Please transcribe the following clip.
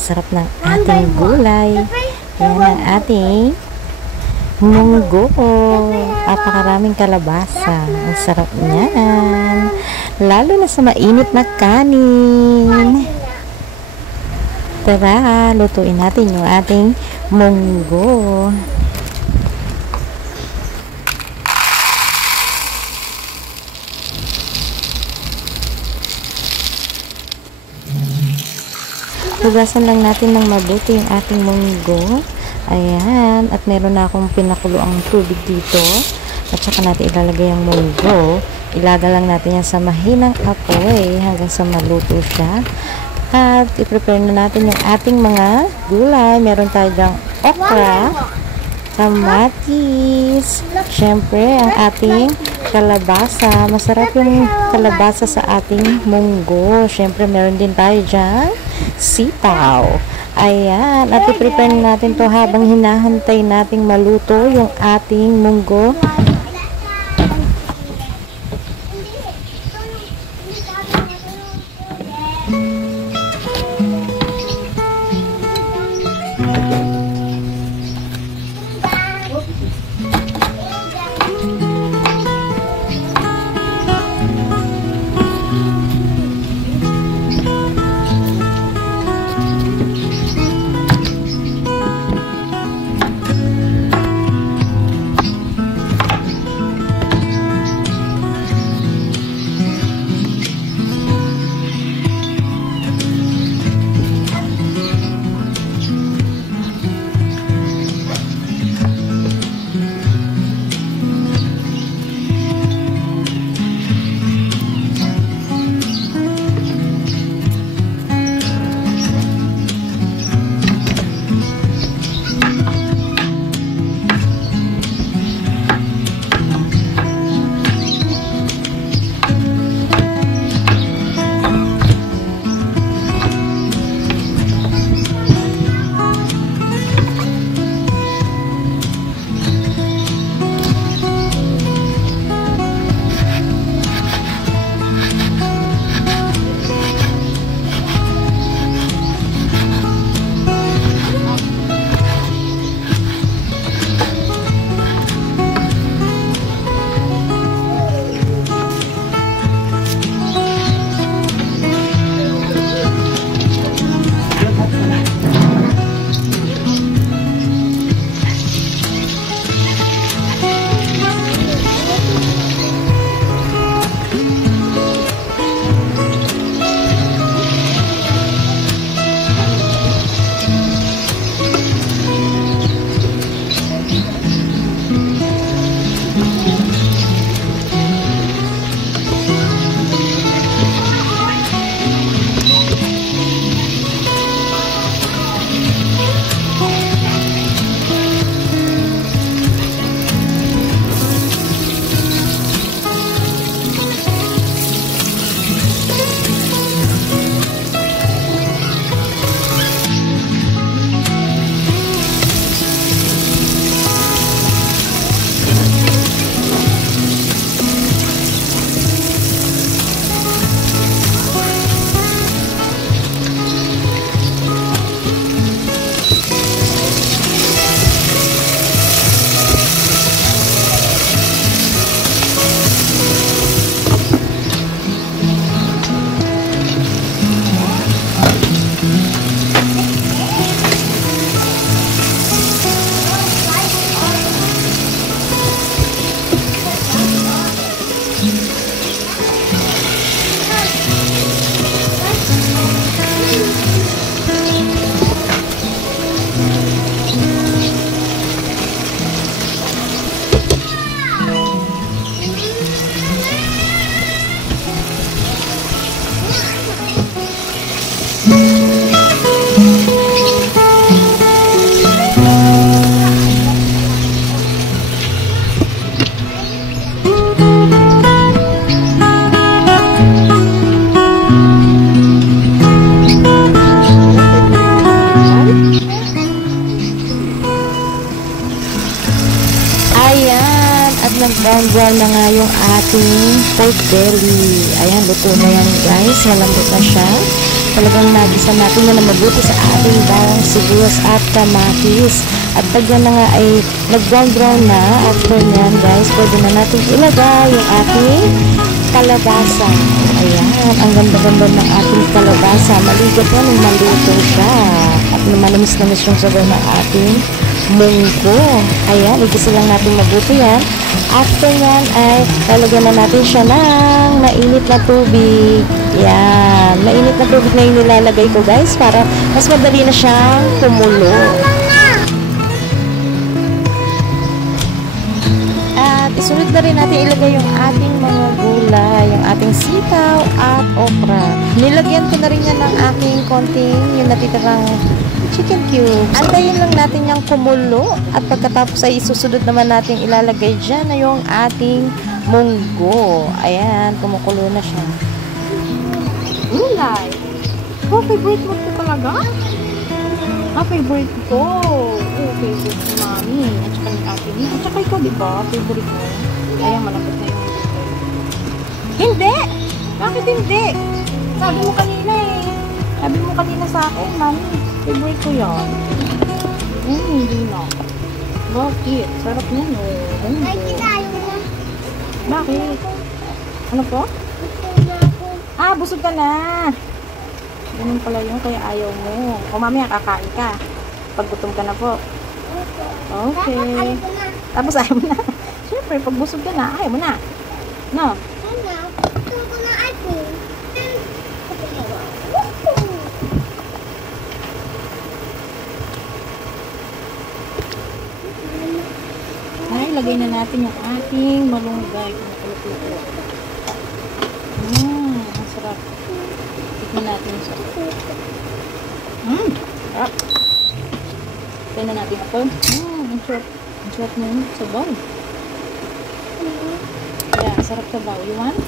napakasarap ng ating gulay. Yan ang ating munggo. Napakaraming kalabasa. Ang sarap niyan. Lalo na sa mainit na kanin. Tara, lutuin natin yung ating munggo. Hugasan lang natin ng mabuti yung ating munggo. Ayan. At meron na akong pinakuloang tubig dito. At saka natin ilalagay ang munggo. Ilaga lang natin yan sa mahinang apoy hanggang sa maluto siya. At i-prepare na natin yung ating mga gulay. Meron tayo dyang okra, kamatis, syempre ang ating kalabasa. Masarap yung kalabasa sa ating munggo. Syempre meron din tayo dyan sitaw. Ayan. At i-prepare natin to habang hinahantay nating maluto yung ating munggo. Nag-brown na nga yung ating pork belly. Ayan, luto na yan guys. Malambot na siya. talagang nagisa natin na mabuti sa ating bawang sibuyas at kamatis. At pag yan na nga ay nag-brown na, after nyan guys, pwede na natin ilagay yung ating kalabasa. Ayan, ang ganda-ganda ng ating kalabasa. Maligot na nung maluto siya. At manamis-namis yung sabaw ng ating munggo. Ayan, igisa lang natin mabuti yan. After yan ay lalagyan na natin siya ng mainit na tubig. Yan, mainit na tubig na yung nilalagay ko guys para mas madali na siyang kumulo. At isunod na rin natin ilagay yung ating mga gulay, yung ating sitaw at okra. Nilagyan ko na rin yan ng aking konting yung natitirang chicken cubes. Antayin lang natin yung kumulo at pagkatapos ay isusunod naman natin ilalagay dyan na yung ating munggo. Ayan, kumukulo na siya. Gulay. Oh, favorite mo ito talaga? Ah, favorite ko. Oh, favorite ni Mami. At saka ni Ate niya. At saka ikaw, di ba? Favorite mo. Ayan, malapit na yung hindi! Bakit hindi? Sabi mo kanina eh. Sabi mo kanina sa akin, Mami. Favorite ko yan. Hindi na. Bakit? Sarap niya, no? Ay, kinayo mo. Bakit? Ano po? Ah, busog ka na. Ganun pala yun, kaya ayaw mo. O mamaya kakain ka. Pag gutom ka na po. Okay. Tapos ayaw mo na. Siyempre, pag busog ka na, ayaw mo na. No? Ay, lagay na natin yung ating malunggay. Kumukulo-kulo. Ang sarap. Tikman natin yung sarap. Sarap. Try na natin ako. Ang sarap. Ang sarap na yun. Sabaw. Yeah, sarap sabaw. You want?